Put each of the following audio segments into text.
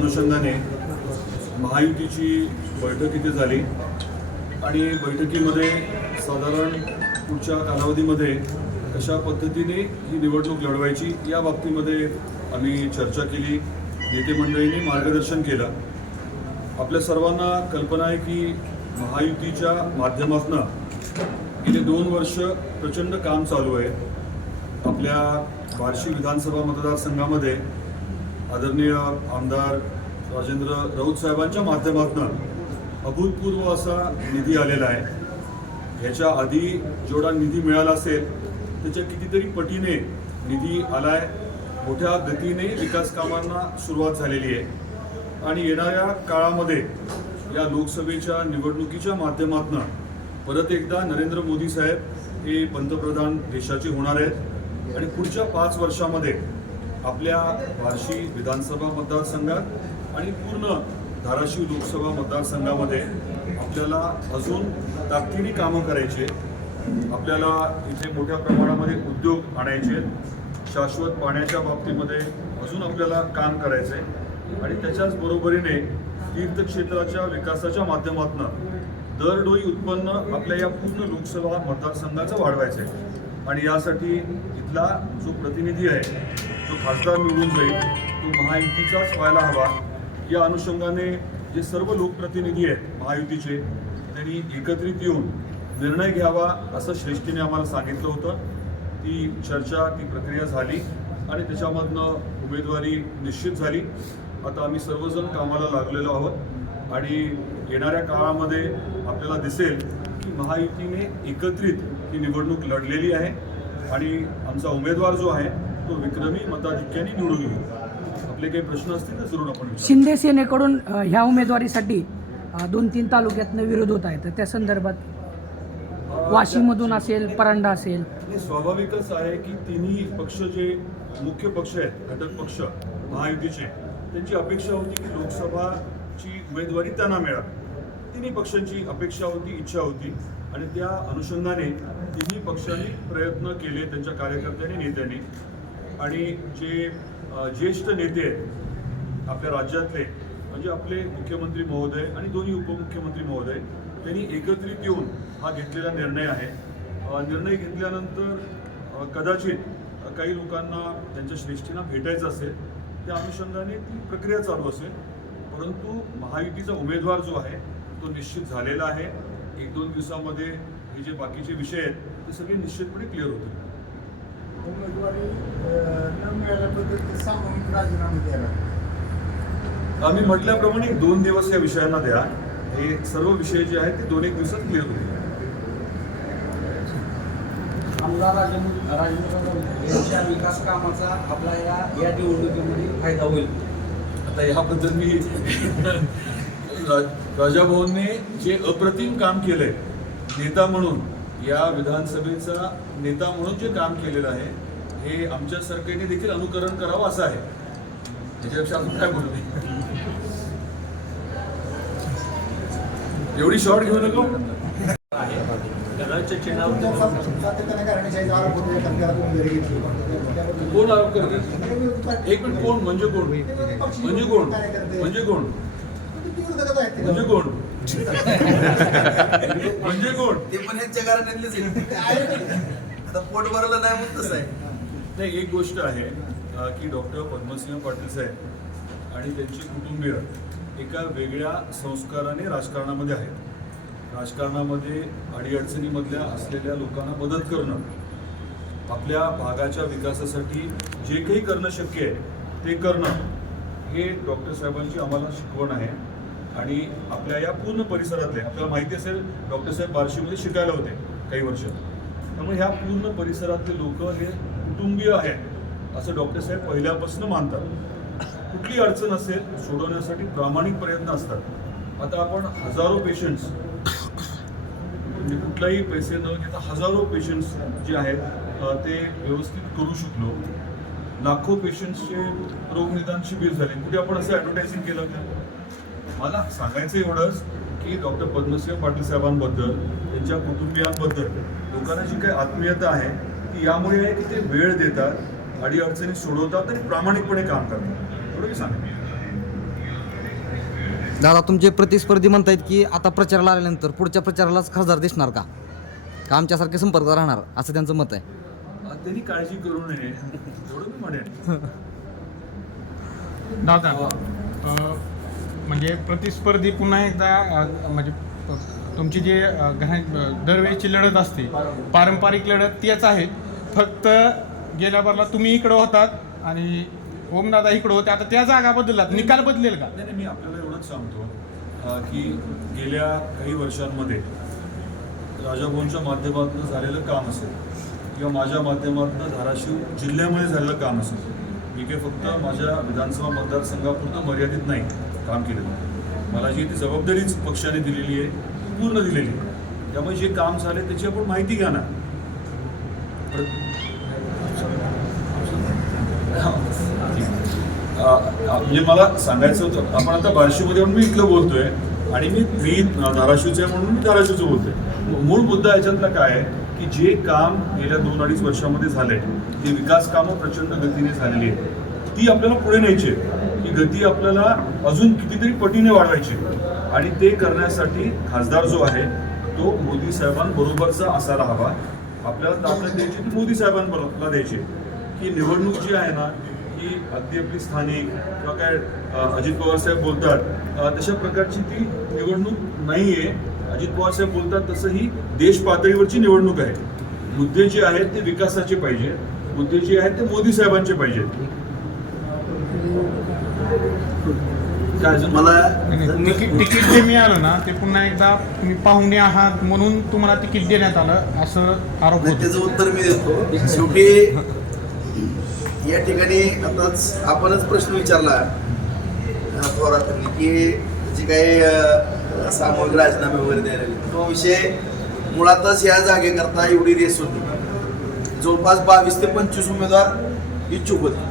अनुषंगाने महायुतीची बैठक इथे झाली. आणि बैठकीमध्ये साधारण पुढच्या कालावधीमध्ये कशा पद्धतीने ही निवडणूक लढवायची या बाबतीमध्ये आम्ही चर्चा केली. नेते मंडळींनी मार्गदर्शन केलं. आपल्या सर्वांना कल्पना आहे की महायुतीच्या माध्यमातून गेले दोन वर्ष प्रचंड काम चालू आहे. आपल्या बार्शी विधानसभा मतदारसंघामध्ये आदरणीय आमदार राजेंद्र राऊत साहेबांच्या माध्यमातून अभूतपूर्व असा निधी आलेला आहे. ह्याच्या आधी जेवढा निधी मिळाला असेल त्याच्या कितीतरी पटीने निधी आलाय. मोठ्या गतीने विकास कामांना सुरुवात झालेली आहे. आणि येणाऱ्या काळामध्ये या लोकसभेच्या निवडणुकीच्या माध्यमातून परत एकदा नरेंद्र मोदी साहेब हे पंतप्रधान देशाचे होणार आहेत. आणि पुढच्या पाच वर्षामध्ये आपल्या बार्शी विधानसभा मतदारसंघात आणि पूर्ण धाराशिव लोकसभा मतदारसंघामध्ये आपल्याला अजून ताकदीने कामं करायचे. आपल्याला इथे मोठ्या प्रमाणामध्ये उद्योग आणायचे. आहेत. शाश्वत पाण्याच्या बाबतीमध्ये अजून आपल्याला काम करायचं. आहे आणि त्याच्याच बरोबरीने तीर्थक्षेत्राच्या विकासाच्या माध्यमातून दरडोई उत्पन्न आपल्या या पूर्ण लोकसभा मतदारसंघाचं वाढवायचं आहे आणि यासाठी इथला जो प्रतिनिधी आहे जो खासदार निवडून जाईल तो महायुतीचाच व्हायला हवा. या अनुषंगाने जे सर्व लोकप्रतिनिधी आहेत महायुतीचे त्यांनी एकत्रित येऊन निर्णय घ्यावा असं श्रेष्ठीने आम्हाला सांगितलं होतं. ती चर्चा ती प्रक्रिया झाली आणि त्याच्यामधनं उमेदवारी निश्चित झाली. आता आम्ही सर्वजण कामाला लागलेलो आहोत आणि येणाऱ्या काळामध्ये आपल्याला दिसेल की महायुतीने एकत्रित ही निवडणूक लढलेली आहे आणि आमचा उमेदवार जो आहे तो विक्रमी मताधिक्याने निवडून येईल. आपले काही प्रश्न असतील तर जरूर आपण. शिंदे सेनेकडून ह्या उमेदवारीसाठी दोन तीन तालुक्यातनं विरोध होत आहे तर त्या संदर्भात वाशीमधून असेल परांडा असेल. स्वाभाविकच आहे की तिन्ही पक्ष जे मुख्य पक्ष आहेत घटक पक्ष महायुतीचे त्यांची अपेक्षा होती की लोकसभाची उमेदवारी त्यांना मिळावी. तिन्ही पक्षांची अपेक्षा होती इच्छा होती. आणि त्या अनुषंगाने तिन्ही पक्षांनी प्रयत्न केले त्यांच्या कार्यकर्त्यांनी नेत्यांनी. आणि जे ज्येष्ठ नेते आहेत आपल्या राज्यातले म्हणजे आपले मुख्यमंत्री महोदय आणि दोन्ही उपमुख्यमंत्री महोदय त्यांनी एकत्रित येऊन हा घेतलेला निर्णय आहे. निर्णय घेतल्यानंतर कदाचित काही लोकांना त्यांच्या श्रेष्ठींना भेटायचं असेल त्या अनुषंगाने ती प्रक्रिया चालू असेल. परंतु महायुतीचा उमेदवार जो आहे तो निश्चित झालेला आहे. एक दोन दिवसामध्ये हे जे बाकीचे विषय आहेत ते सगळे निश्चितपणे क्लिअर होतील. उमेदवारी न मिळाल्याबद्दल ते राजीनामा आम्ही म्हटल्याप्रमाणे दोन दिवस या विषयांना द्या. हे सर्व विषय जे आहेत ते दोन एक दिवसात क्लिअर होतील. आमदार राजेंद्र राजेंद्र गवळी यांच्या विकास कामाचा आपला या या निवडणुकीमध्ये फायदा होईल. आता याबद्दल मी रा- राजाभाऊंनी जे अप्रतिम काम केलंय नेता म्हणून या विधानसभेचा नेता म्हणून जे काम केलेलं आहे हे आमच्या सरकारने देखील अनुकरण करावं असं आहे. त्याच्यापेक्षा अजून काय बोलू मी? एवढी शॉर्ट घेऊ नको. कोण आरोप करते? एक मिनिट कोण? म्हणजे कोण? म्हणजे कोण? म्हणजे कोण? आहेत ते. म्हणजे कोण? म्हणजे कोण? ते पण यांच्या घराण्यातलेच. आता पोट भरलं नाही म्हणून तसं आहे. नाही एक गोष्ट आहे की डॉक्टर पद्मसिंह पाटील साहेब आणि त्यांचे कुटुंबीय एका वेगळ्या संस्काराने राजकारणामध्ये आहेत. राजकारणामध्ये अडीअडचणीमधल्या असलेल्या लोकांना मदत करणं आपल्या भागाच्या विकासासाठी जे काही करणं शक्य आहे ते करणं हे डॉक्टर साहेबांची आम्हाला शिकवण आहे. आणि आपल्या या पूर्ण परिसरातले आपल्याला माहिती असेल डॉक्टर साहेब बार्शीमध्ये शिकायला होते काही वर्ष. त्यामुळे ह्या पूर्ण परिसरातले लोक हे कुटुंबीय आहेत असं डॉक्टर साहेब पहिल्यापासून मानतात. कुठली अडचण असेल सोडवण्यासाठी प्रामाणिक प्रयत्न असतात. आता आपण हजारो पेशंट्स म्हणजे कुठलाही पैसे न घेता हजारो पेशंट्स जे आहेत ते व्यवस्थित करू शकलो. लाखो पेशंट्सचे रोगनिदान शिबिर झाले. कुठे आपण असं ॲडव्हर्टायझिंग केलं? का मला सांगायचं एवढंच की डॉक्टर पद्मसिंह पाटील साहेबांबद्दल त्यांच्या कुटुंबियांबद्दल लोकांना जी काही आत्मीयता आहे ती यामुळे आहे की ते वेळ देतात अडीअडचणी सोडवतात आणि प्रामाणिकपणे काम करतात. एवढं मी सांगेन. दादा तुमचे प्रतिस्पर्धी म्हणतायत की आता प्रचाराला आल्यानंतर पुढच्या प्रचारालाच खासदार दिसणार का? का आमच्यासारखे संपर्क राहणार? असं त्यांचं मत आहे. त्यांनी काळजी करू नये. एवढं मी म्हणेन. दादा अ, म्हणजे प्रतिस्पर्धी पुन्हा एकदा म्हणजे तुमची जी अ, घरा अ, दरवेळेची लढत असते पारंपरिक लढत तीच आहेत फक्त गेल्या बारला तुम्ही इकडं होतात आणि ओमदादा इकडं होते. आता त्या जागा बदललात. निकाल बदलेल का? नाही मी आपल्याला एवढंच सांगतो की गेल्या काही वर्षांमध्ये राजाभाऊंच्या माध्यमातून झालेलं काम असेल किंवा माझ्या माध्यमातून धाराशिव जिल्ह्यामध्ये झालेलं काम असेल मी काही फक्त माझ्या विधानसभा मतदारसंघापुरतं मर्यादित नाही. काम केलेलं मला जी ती जबाबदारीच पक्षाने दिलेली आहे ती पूर्ण दिलेली आहे. त्यामुळे जे काम झाले त्याची आपण माहिती घ्या ना. म्हणजे मला सांगायचं होतं आपण आता बार्शीमध्ये म्हणून मी इथलं बोलतोय आणि मी मी धाराशिवचं आहे म्हणून मी धाराशिवचं बोलतोय. मूळ मुद्दा याच्यातला काय आहे की जे काम गेल्या दोन अडीच वर्षामध्ये झालंय ते विकास कामं प्रचंड गतीने झालेली आहेत ती आपल्याला पुढे न्यायची आहे ही गती आपल्याला अजून कितीतरी पटीने वाढवायची आणि ते करण्यासाठी खासदार जो आहे तो मोदी साहेबांबरोबरचा असायला हवा. आपल्याला ताकद द्यायची ती मोदी साहेबांबरोबर द्यायची की निवडणूक जी आहे ना ही अगदी आपली स्थानिक किंवा काय अजित पवार साहेब बोलतात तशा प्रकारची ती निवडणूक नाही आहे अजित पवार साहेब बोलतात तसं ही देश पातळीवरची निवडणूक आहे. मुद्दे जे आहेत ते विकासाचे पाहिजे मुद्दे जे आहेत ते मोदी साहेबांचे पाहिजेत. काय अजून? मला तिकीट तिकीट जे मिळालं ना ते पुन्हा एकदा तुम्ही पाहुणे आहात म्हणून तुम्हाला तिकीट देण्यात आलं असं आरोप नाही, होतो. त्याचं उत्तर मी देतो. शेवटी या ठिकाणी आताच आपणच प्रश्न विचारला अं, थोरातांनी की जे काही अं, सामूहिक राजीनामे वगैरे द्यायला लागले, तो विषय मुळातच या जागेकरता एवढी रेस होती. जवळपास बावीस ते पंचवीस उमेदवार इच्छुक होते.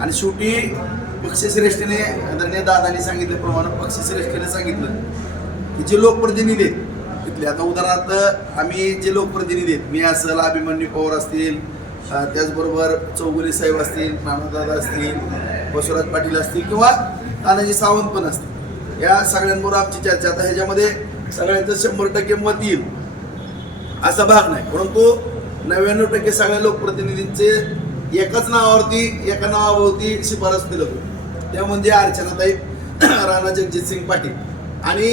आणि शेवटी पक्षश्रेष्ठीने आदरणीय दादानी सांगितल्याप्रमाणे पक्षश्रेष्ठीने सांगितलं की जे लोकप्रतिनिधी आहेत तिथले आता उदाहरणार्थ आम्ही जे लोकप्रतिनिधी आहेत मी असेल अभिमन्यू पवार असतील त्याचबरोबर चौगुले साहेब असतील नानादादा असतील बसवराज पाटील असतील किंवा तानाजी सावंत पण असतील. या सगळ्यांबरोबर आमची चर्चा. आता ह्याच्यामध्ये सगळ्यांचं शंभर टक्के मत येईल असा भाग नाही. परंतु नव्याण्णव टक्के सगळ्या लोकप्रतिनिधींचे एकाच नावावरती एका नावावरती शिफारस दिलं होतं त्या म्हणजे अर्चनाताई राणा जगजित सिंग पाटील. आणि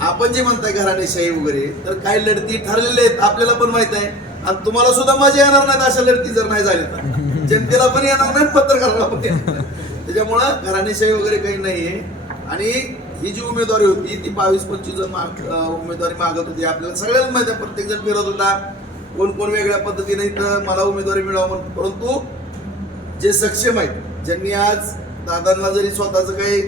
आपण जे म्हणताय घराणेशाही वगैरे तर काही लढती ठरलेल्या आहेत आपल्याला पण माहीत आहे. आणि तुम्हाला सुद्धा मजा येणार नाहीत अशा लढती जर नाही झाल्या तर. जनतेला पण येणार नाही पत्रकाराला पण येणार नाही. त्याच्यामुळं घराणेशाही वगैरे काही नाहीये आणि ही जी उमेदवारी होती ती बावीस पंचवीस जण उमेदवारी मागत होती. आपल्याला सगळ्यांना माहिती आहे प्रत्येक जण फिरत होता. कोण कोण वेगळ्या पद्धतीने इथं मला उमेदवारी मिळावं म्हणून. परंतु जे सक्षम आहेत ज्यांनी आज दादांना जरी स्वतःचं काही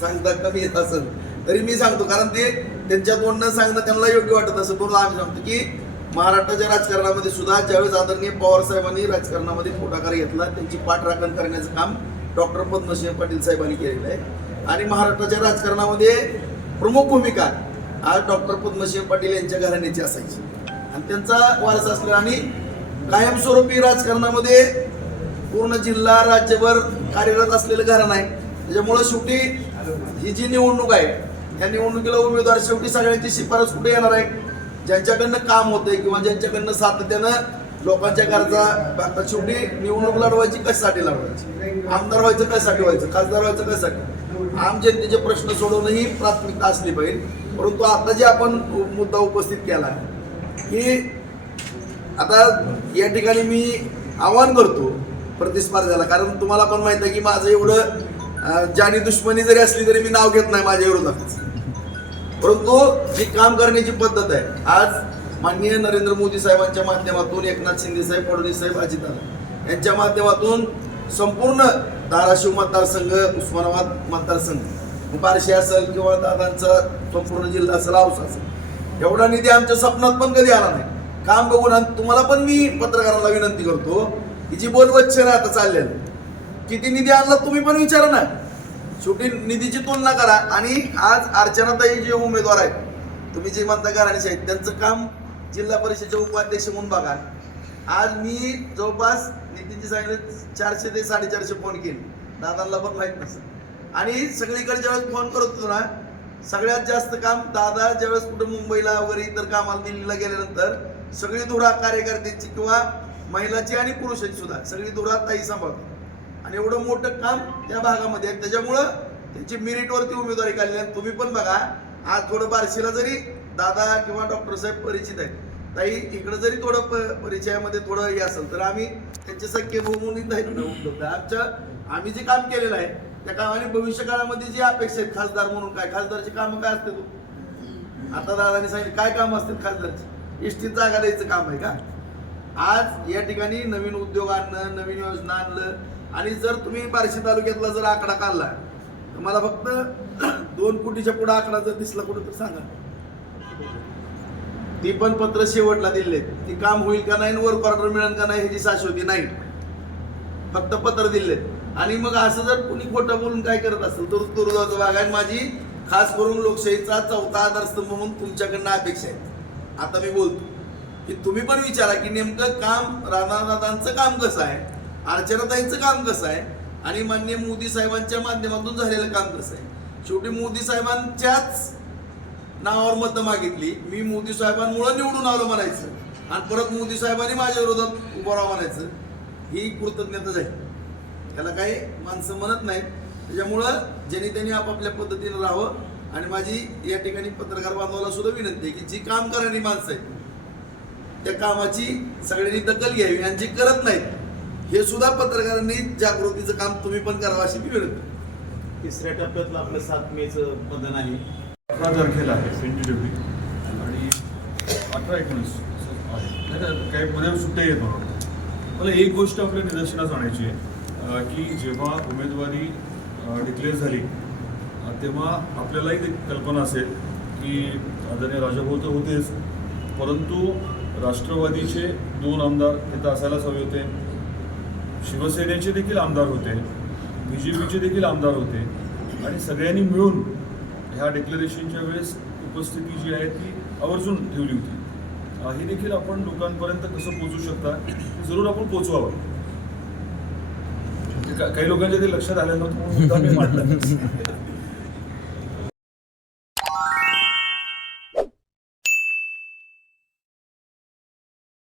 सांगता कमी येत असेल तरी मी सांगतो. कारण ते त्यांच्या तोंडनं सांगणं त्यांना योग्य वाटत असं म्हणून आम्ही सांगतो की महाराष्ट्राच्या राजकारणामध्ये सुद्धा ज्यावेळेस आदरणीय पवार साहेबांनी राजकारणामध्ये पुढाकार घेतला त्यांची पाठराखण करण्याचं काम डॉक्टर पद्मसिंह पाटील साहेबांनी केलेलं आहे. आणि महाराष्ट्राच्या राजकारणामध्ये प्रमुख भूमिका आज डॉक्टर पद्मसिंह पाटील यांच्या घराण्याची असायची. आणि त्यांचा वारसा असलेला आणि कायमस्वरूपी राजकारणामध्ये पूर्ण जिल्हा राज्यभर कार्यरत असलेलं घराणं आहे त्याच्यामुळं शेवटी ही जी निवडणूक आहे या निवडणुकीला उमेदवार शेवटी सगळ्यांची शिफारस कुठे येणार आहे? ज्यांच्याकडनं काम होतंय किंवा ज्यांच्याकडनं सातत्यानं लोकांच्या गरजा शेवटी निवडणूक लढवायची कशासाठी लढवायची? आमदार व्हायचं कशासाठी व्हायचं? खासदार व्हायचं कशासाठी? आम जनतेचे प्रश्न सोडवणं ही प्राथमिकता असली पाहिजे. परंतु आता जे आपण मुद्दा उपस्थित केला की आता या ठिकाणी मी आवाहन करतो प्रतिस्पर्ध्याला कारण तुम्हाला पण माहीत आहे की माझं एवढं ज्यानी दुश्मनी जरी असली तरी मी नाव घेत नाही माझ्या विरोधात परंतु जी काम करण्याची पद्धत आहे आज माननीय नरेंद्र मोदी साहेबांच्या माध्यमातून एकनाथ शिंदे साहेब फडणवीस साहेब अजितदादा यांच्या माध्यमातून संपूर्ण धाराशिव मतदारसंघ उस्मानाबाद मतदारसंघ बारशी असेल किंवा दादांचा संपूर्ण जिल्हा असेल औसा असेल एवढा निधी आमच्या स्वप्नात पण कधी आला नाही. काम बघून आणि तुम्हाला पण मी पत्रकारांना विनंती करतो हिची जी ना आता चाललेलं. किती निधी आणला तुम्ही पण विचारा ना. शेवटी निधीची तुलना करा. आणि आज अर्चनाताई जे उमेदवार आहेत तुम्ही जे म्हणता घराण्याचे आहेत त्यांचं काम जिल्हा परिषदेचे उपाध्यक्ष म्हणून बघा. आज मी जवळपास नितीनजी सांगितले चारशे ते साडेचारशे फोन केले. दादांना पण माहीत नसेल. आणि सगळीकडे ज्यावेळेस फोन करत होतो ना सगळ्यात जास्त काम दादा ज्यावेळेस कुठं मुंबईला वगैरे इतर कामाला दिल्लीला गेल्यानंतर सगळी धुरा कार्यकर्त्यांची किंवा महिलाची आणि पुरुषांची सुद्धा. सगळी धुरा ताई सांभाळतात. आणि एवढं मोठं काम त्या भागामध्ये आहे. त्याच्यामुळं त्यांची मेरिटवरती उमेदवारी काढली आणि तुम्ही पण बघा आज थोडं बार्शीला जरी दादा किंवा डॉक्टर साहेब परिचित आहेत. ताई इकडं जरी थोडं प- परिचयामध्ये थोडं हे असेल तर आम्ही त्यांचे सख्य म्हणून इथं उपलब्ध म्हणजे आमच्या आम्ही जे काम केलेलं आहे त्या कामाने भविष्य काळामध्ये जी अपेक्षा आहेत खासदार म्हणून काय खासदारची कामं काय असते आता दादानी सांगितलं काय काम असतात खासदारची? इष्टीत जागा द्यायचं काम आहे का? आज या ठिकाणी नवीन उद्योग आणणं नवीन योजना आणलं आणि जर तुम्ही बार्शी तालुक्यातला जर आकडा काढला तर मला फक्त दोन कोटीच्या पुढे आकडा जर दिसला कुठं तर सांगा. ती पण पत्र शेवटला दिले ती काम होईल का नाही वर्क ऑर्डर मिळेल का नाही ह्याची शाश्वती नाही. फक्त पत्र दिलेत आणि मग असं जर कुणी खोटं बोलून काय करत असेल तर दुर्गाचं भाग आहे. माझी खास करून लोकशाहीचा चौथा आधारस्तंभ म्हणून तुमच्याकडनं अपेक्षा आहे आता मी बोलतो. की तुम्ही पण विचारा की नेमकं काम राणादादांचं काम कसं आहे? अर्चनाताईंचं काम कसं आहे? आणि मान्य मोदी साहेबांच्या माध्यमातून झालेलं काम कसं आहे? शेवटी मोदी साहेबांच्याच नावावर मतं मागितली. मी मोदी साहेबांमुळे निवडून आलो म्हणायचं. आणि परत मोदी साहेबांनी माझ्या विरोधात उभं राहा म्हणायचं. ही कृतज्ञताच आहे. त्याला काही माणसं म्हणत नाहीत. त्याच्यामुळं ज्यांनी त्यांनी आपापल्या पद्धतीनं राहावं. आणि माझी या ठिकाणी पत्रकार बांधवाला सुद्धा विनंती आहे की जी काम करणारी माणसं आहेत त्या कामाची सगळ्यांनी दखल घ्यावी आणि जी करत नाहीत हे सुद्धा पत्रकारांनी जागृतीचं काम तुम्ही पण करावं अशी मी विनंती. तिसऱ्या टप्प्यातलं आपलं सात मेचं मतदान आहे. अठरा तारखेला आहे पेंटिव्ही आणि अठरा एकोणीस आहे. काही मध्ये सुट्ट्या येत मला. मला एक गोष्ट आपल्या निदर्शनास आणायची आहे. की जेव्हा उमेदवारी डिक्लेअर झाली तेव्हा आपल्यालाही एक कल्पना असेल की आदरणीय राजाभाऊ तर होतेच. परंतु राष्ट्रवादीचे दोन आमदार तिथं असायलाच हवे होते. शिवसेनेचे देखील आमदार होते. बी जे पीचे देखील आमदार होते. आणि सगळ्यांनी मिळून ह्या डिक्लेरेशनच्या वेळेस उपस्थिती जी आहे ती आवर्जून ठेवली होती. हे देखील आपण लोकांपर्यंत कसं पोचू शकता जरूर आपण पोचवावं काही लोकांच्या ते लक्षात आलेलं नव्हतं म्हणून